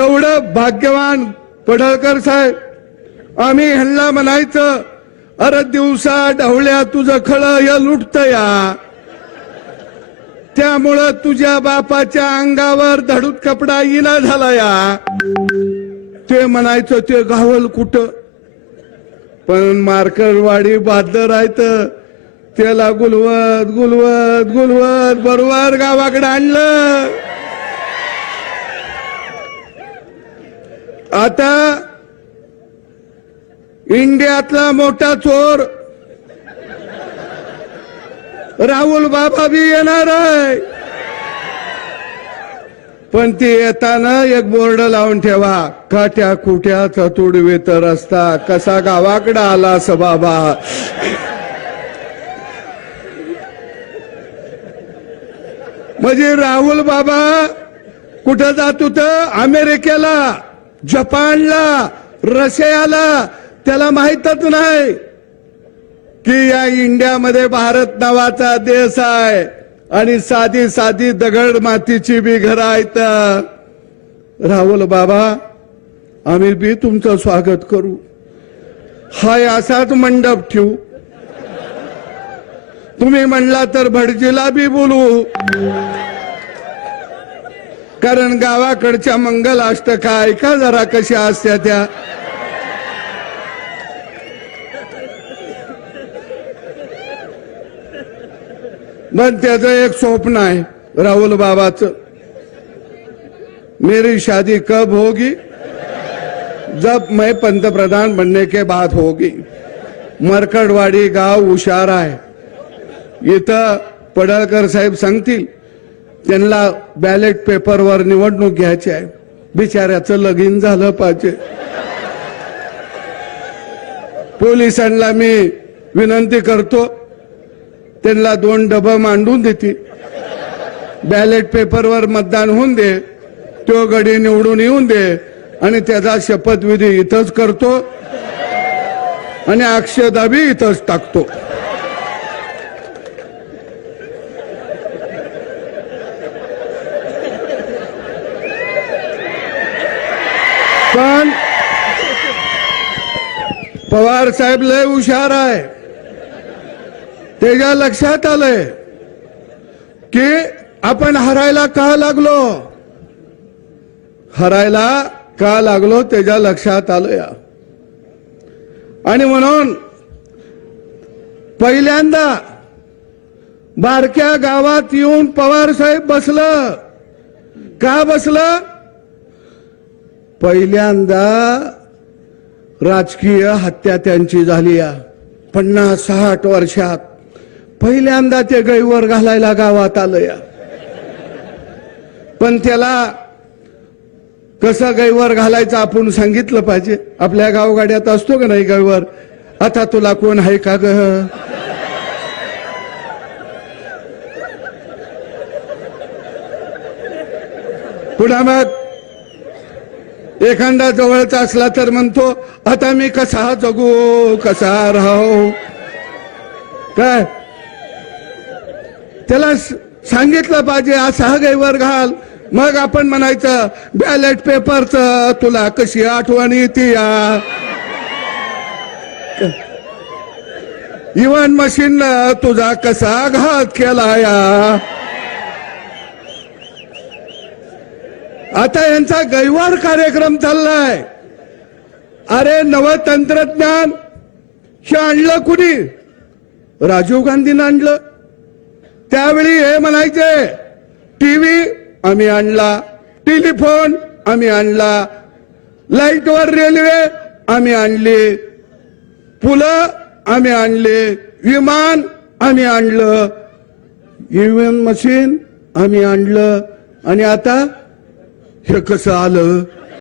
केवढं भाग्यवान पडळकर साहेब. आम्ही ह्यांना म्हणायचं, अरे दिवसा ढवळ्या तुझं खळं या लुटत या, त्यामुळं तुझ्या बापाच्या अंगावर धडूत कपडा इना झाला या. ते म्हणायचं ते गावल कुठं, पण मार्करवाडी बहादर आहेत, त्याला गुलवत गुलवत गुलवत बरोबर गावाकडे आणलं. आता इंडियातला मोठा चोर राहुल बाबा बी येणार आहे, पण ते येताना एक बोर्ड लावून ठेवा, काट्या कुट्याचा तुडवीत रस्ता, कसा गावाकडे आलास बाबा. म्हणजे राहुल बाबा कुठं जात होत, अमेरिकेला, जपानला, रशियाला, त्याला माहीतच नाही की या इंडियामध्ये भारत नावाचा देश आहे आणि साधी साधी दगड मातीची बी घरं आहेत. राहुल बाबा, आम्ही बी तुमचं स्वागत करू, हाय असाच मंडप ठेवू, तुम्ही म्हणला तर भटजीला बी बोलू, कारण गावाकडच्या मंगल अष्टका ऐका जरा कशा असत्या त्या. पण त्याचं एक स्वप्न आहे राहुल बाबाचं, मेरी शादी कब होगी, जब मैं पंतप्रधान बनने के बाद होगी. मरकडवाडी गाव हुशार आहे, इथं पडळकर साहेब सांगतील त्यांना बॅलेट पेपरवर निवडणूक घ्यायची आहे, बिचाऱ्याचं लगीन झालं पाहिजे. पोलिसांना मी विनंती करतो, त्यांना 2 डबं मांडून देतील, बॅलेट पेपरवर मतदान होऊन दे, तो गडी निवडून येऊन दे आणि त्याचा शपथविधी इथंच करतो आणि अक्षता बी इथंच टाकतो. पण पवार साहेब लय हुशार आहे, त्याच्या लक्षात आलंय की आपण हरायला का लागलो, हरायला का लागलो त्याच्या लक्षात आलं या. आणि म्हणून पहिल्यांदा बारक्या गावात येऊन पवार साहेब बसलं. का बसलं? पहिल्यांदा राजकीय हत्या त्यांची झाली या 50-60 वर्षात. पहिल्यांदा ते गैवर घालायला गावात आलं या. पण त्याला कसं गैवर घालायचं आपण सांगितलं पाहिजे. आपल्या गावगाड्यात असतो का नाही गैवर, आता तुला कोण आहे का ग, पुन्हा मग एखादा जवळचा असला तर म्हणतो आता मी कसा जगू, कसा राहू. काय त्याला सांगितलं पाहिजे असा गैवर घाल, मग आपण म्हणायचं बॅलेट पेपरचं तुला कशी आठवण येते या, इव्हन मशीननं तुझा कसा घात केला या. आता यांचा गैवार कार्यक्रम चाललाय. अरे नव तंत्रज्ञान हे आणलं कुणी, राजीव गांधीनं आणलं. त्यावेळी हे म्हणायचे टीव्ही आम्ही आणला, टेलिफोन आम्ही आणला, लाईटवर रेल्वे आम्ही आणली, पुलं आम्ही आणले, विमान आम्ही आणलं, ईव्हीएम मशीन आम्ही आणलं, आणि आता हे कसं आलं.